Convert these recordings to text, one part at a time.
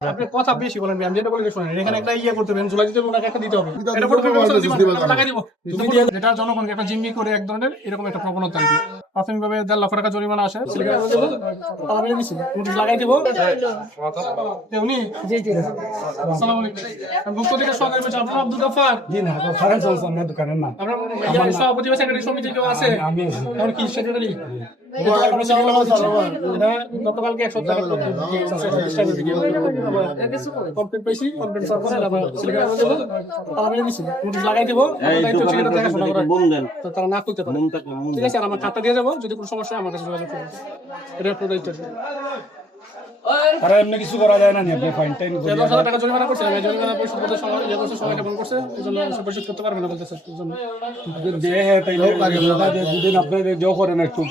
আপনি কথা বেশি বলেন, আমি যেটা বলি শুনেন। এখানে একটা ইয়ে করতে হবে, জুলাই দিতে ওনাকে একটা দিতে হবে। এটা ফটো লাগাই দিব। যেটা জনগণকে একটা জিম্মি করে এক ধরনের এরকম একটা প্রবণতা আর কি। প্রাথমিকভাবে 1.5 লাখ টাকা জরিমানা আসে। আমি নিছি নোটিশ লাগাই দিব। উনি জি জি আসসালামু আলাইকুম। গুপ্ত থেকে সরকারি পেছে আপনারা আব্দুল গাফফার। জি না, ফারেন চলছে আমার দোকানের না। আমরা সভাপতি বা সেক্রেটারি সমিতি কেউ আছে? আমি আছি। আর কি সেক্রেটারি? গতকালকে 1 সপ্তাহ কমপ্লিট পাইছি, কমপ্লিট করার পরে আমি নিছি নোটিশ লাগাই দিব। দায়িত্ব ছিল দেখাশোনা করা, তো তারা না করতে পারে। ঠিক আছে, আর আমার খাতা দিয়ে যাবো, যদি কোনো সমস্যা হয় আমার কাছে যোগাযোগ করবেন। এটা আপনার দায়িত্ব। আর এমনি কিছু করা যায় না, আপনি ফাইন টাইন করে 10,000 টাকা জরিমানা করছে, আমি জরিমানা পরিশোধ করতে সময় সময় কেমন করছে, এই জন্য পরিশোধ করতে পারবে না বলতেছে। এই জন্য যে হ্যাঁ তাইলে দুদিন আপনাদের জো করেন একটু।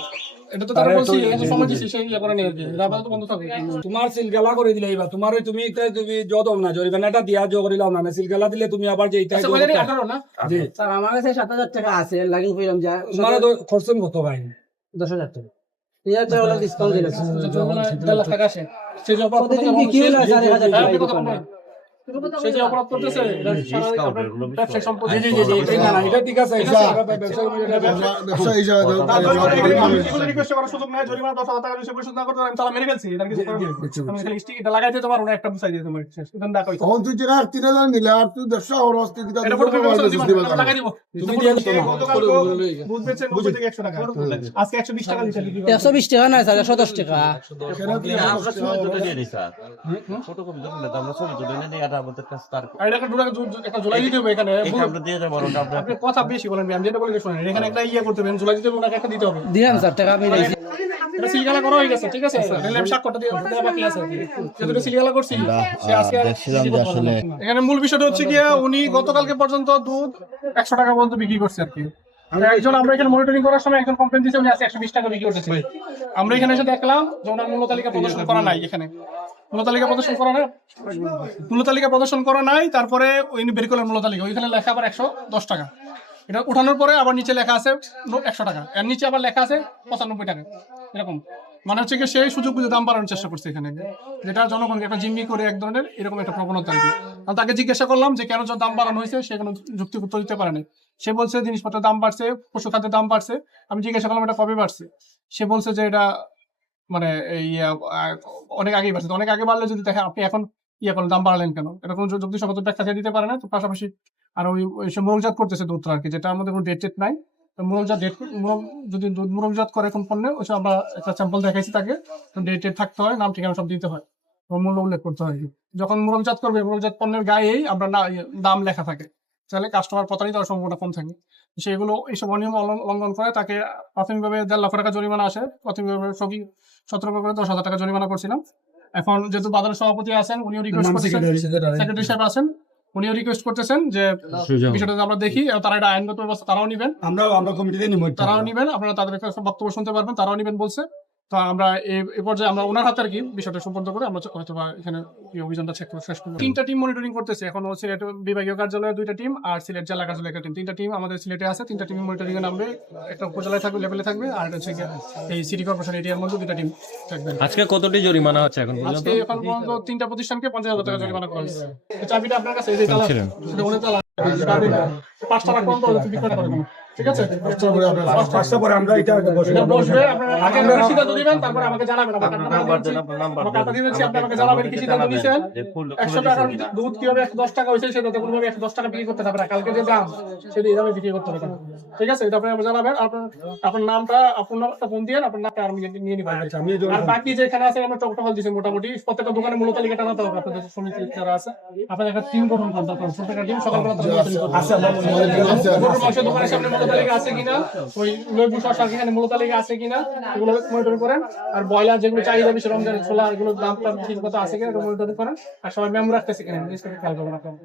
এটা তো তারা বলছি এই যে সময় দিছি সেই ইয়ে করে নিয়ে আর কি, রাবা তো বন্ধ থাকবে। তোমার সিলগালা করে দিলে এইবার তোমার তুমি জো দাও না, জরিমানাটা দিয়া জো করিলাম না, সিলগালা দিলে তুমি আবার যে এইটা আচ্ছা ওই 18 না জি স্যার আমার কাছে 7,000 টাকা আছে, লাগিং কইলাম যা তোমার তো খরচ কত ভাই? 10,000 টাকা। ইয়া তো ওলা ডিসকাউন্ট দিল। 1.5 লাখ টাকা আসে। সেই যে অপরাধ প্রতিদিন বিক্রি হলো 4,000 টাকা এই দোকানে। সেই যে অপরাধ করতেছে ব্যবসায়িক সম্পত্তি। জি জি জি না না এটা ঠিক আছে, রিকোয়েস্ট করার সুযোগ নাই। জরিমানা 10,000 টাকা বেশি পরিশোধ না করতে আমি তালা মেরে ফেলছি। এটা কিছু করার নেই। আমি খালি স্টিক এটা লাগাই দিতে পারবো না, একটা বুঝাই দিতে তোমার শেষ এটা দেখা হইছে। তখন তুই যেটা 3,000 নিলে আর তুই 10 ওর হস্তে দিতে এটা ফটো লাগাই দিব। তুমি দিয়ে দিছো না। গতকাল বুঝবেন 90 থেকে 100 টাকা, আজকে 120 টাকা দিতে লিখি। 120 টাকা না স্যার, 110 টাকা। আর এটা একটা জুলাই দিতে হবে এখানে। আপনি কথা বেশি বলেন, আমি যেটা বলি শুনেন। এখানে একটা ইয়ে করতে হবে, জুলাই দিতে ওনাকে একটা দিতে হবে। দিলাম স্যার টাকা আমি দিয়েছি। এটা সিলগালা করা হয়ে গেছে, ঠিক আছে? তাহলে আমি স্বাক্ষরটা দিয়ে দেওয়া বাকি আছে। যেহেতু সিলগালা করছি, সে আজকে আসলে এখানে মূল বিষয়টা হচ্ছে কি, উনি গতকালকে পর্যন্ত দুধ 100 টাকা পর্যন্ত বিক্রি করছে আর কি। একজন আমরা এখানে মনিটরিং করার সময় একজন কমপ্লেইন দিয়েছে উনি আজকে 120 টাকা বিক্রি করতেছে। আমরা এখানে এসে দেখলাম যে ওনার মূল্য তালিকা প্রদর্শন করা নাই। এখানে মূল্য তালিকা প্রদর্শন করা নাই, মূল্য তালিকা প্রদর্শন করা নাই। তারপরে উনি বের করলেন মূল্য তালিকা, ওইখানে লেখা আবার 110 টাকা। এটা উঠানোর পরে আবার নিচে লেখা আছে 100 টাকা, এর নিচে আবার লেখা আছে 95 টাকা। এরকম মানে হচ্ছে কি সেই সুযোগ বুঝে দাম বাড়ানোর চেষ্টা করছে এখানে, যেটা জনগণকে একটা জিম্মি করে এক ধরনের এরকম একটা প্রবণতা আর কি। তাকে জিজ্ঞাসা করলাম যে কেন দাম বাড়ানো হয়েছে, সে কোনো যুক্তি উত্তর দিতে পারেনি। সে বলছে জিনিসপত্রের দাম বাড়ছে, পশু খাদ্যের দাম বাড়ছে। আমি জিজ্ঞাসা করলাম এটা কবে বাড়ছে, সে বলছে যে এটা মানে এই অনেক আগেই বাড়ছে। অনেক আগে বাড়লে যদি দেখেন আপনি এখন করেন দাম বাড়ালেন কেন, এটা কোনো যুক্তিসঙ্গত ব্যাখ্যা দিতে পারে না। তো পাশাপাশি আর ওই সে মোড়কজাত করতেছে দুধটা আর কি, যেটা আমাদের কোনো ডেট নাই। যদি দুধ মোড়কজাত করে কোন পণ্যে, ওই আমরা একটা স্যাম্পল দেখাইছি তাকে, ডেট থাকতে হয়, নাম ঠিকানা সব দিতে হয়, মূল্য উল্লেখ করতে হয়। যখন মোড়কজাত করবে, মোড়কজাত পণ্যের গায়েই আমরা দাম লেখা থাকে, তাহলে কাস্টমার প্রতারিত হওয়ার সম্ভাবনা কম থাকে। সেগুলো এইসব অনিয়ম লঙ্ঘন করে তাকে প্রাথমিকভাবে 1.5 লাখ টাকা জরিমানা আসে। প্রাথমিকভাবে সতর্ক করে 10,000 টাকা জরিমানা করছিলাম। এখন যেহেতু বাজারের সভাপতি আছেন, উনিও রিকোয়েস্ট করতেছেন, সেক্রেটারি সাহেব আছেন, উনিও রিকোয়েস্ট করতেছেন যে বিষয়টা আমরা দেখি, তারা এটা আইনগত ব্যবস্থা তারাও নিবেন, আমরা কমিটিতে নিব, তারাও নিবেন, আপনারা তাদের বক্তব্য শুনতে পারবেন, তারাও নিবেন বলছে। তো আমরা এই পর্যায়ে আমরা ওনার হাতে আর কি বিষয়টা সম্পন্ন করে আমরা হয়তো এখানে অভিযানটা শেষ করবো। 3টা টিম মনিটরিং করতেছে এখন। সিলেট বিভাগীয় কার্যালয়ে 2টা টিম আর সিলেট জেলা কার্যালয়ে 1টা টিম। 3টা টিম আমাদের সিলেটে আছে। 3টা টিম মনিটরিং এ নামবে, একটা উপজেলায় থাকবে, লেভেলে থাকবে, আর এটা হচ্ছে এই সিটি কর্পোরেশন এরিয়ার মধ্যে 2টা টিম থাকবে। আজকে কতটি জরিমানা হচ্ছে এখন পর্যন্ত? আজকে এখন পর্যন্ত 3টা প্রতিষ্ঠানকে 50,000 টাকা জরিমানা করা হয়েছে। চাবিটা আপনার কাছে, এই যে তালা, সেটা উনি তালা 5 টাকা কম তো বিক্রি করে দেবেন, ঠিক আছে? পাঁচটা পরে আমরা এটা বসবে, আপনারা আগে সিদ্ধান্ত দিবেন, তারপরে আমাকে জানাবেন। আমার কথা দিয়েছি, আপনি আমাকে জানাবেন কি সিদ্ধান্ত নিয়েছেন। 100 টাকার দুধ কিভাবে 110 টাকা হয়েছে, সেটাতে কোনোভাবে 110 টাকা বিক্রি করতে হবে না। কালকে যে দাম, সেটা এই দামে বিক্রি করতে হবে, ঠিক আছে? এটা আপনি আমাকে জানাবেন। আপনার নামটা, আপনার নামটা ফোন দিয়ে আপনার নামটা আমি নিয়ে নিব। আর বাকি যেখানে আছে আমরা টকটকল দিচ্ছি, মোটামুটি প্রত্যেকটা দোকানে মূল্য তালিকা টানাতে হবে। আপনাদের সমিতি যারা আছে, আপনাদের একটা টিম গঠন করতে হবে। প্রত্যেকটা টিম সকালবেলা দোকানের সামনে মূল্য তালিকা আছে কিনা, ওই লেবু শসা এখানে মূল্য তালিকা আছে কিনা, এগুলো মনিটরিং করেন। আর ব্রয়লার যেগুলো চাহিদা বেশি, রমজানের ছোলা, এগুলো দাম ঠিক মতো আছে কিনা মনিটরিং করেন। আর সবাই মেমো রাখতেছে কিনা, খেয়াল করবেন আপনারা।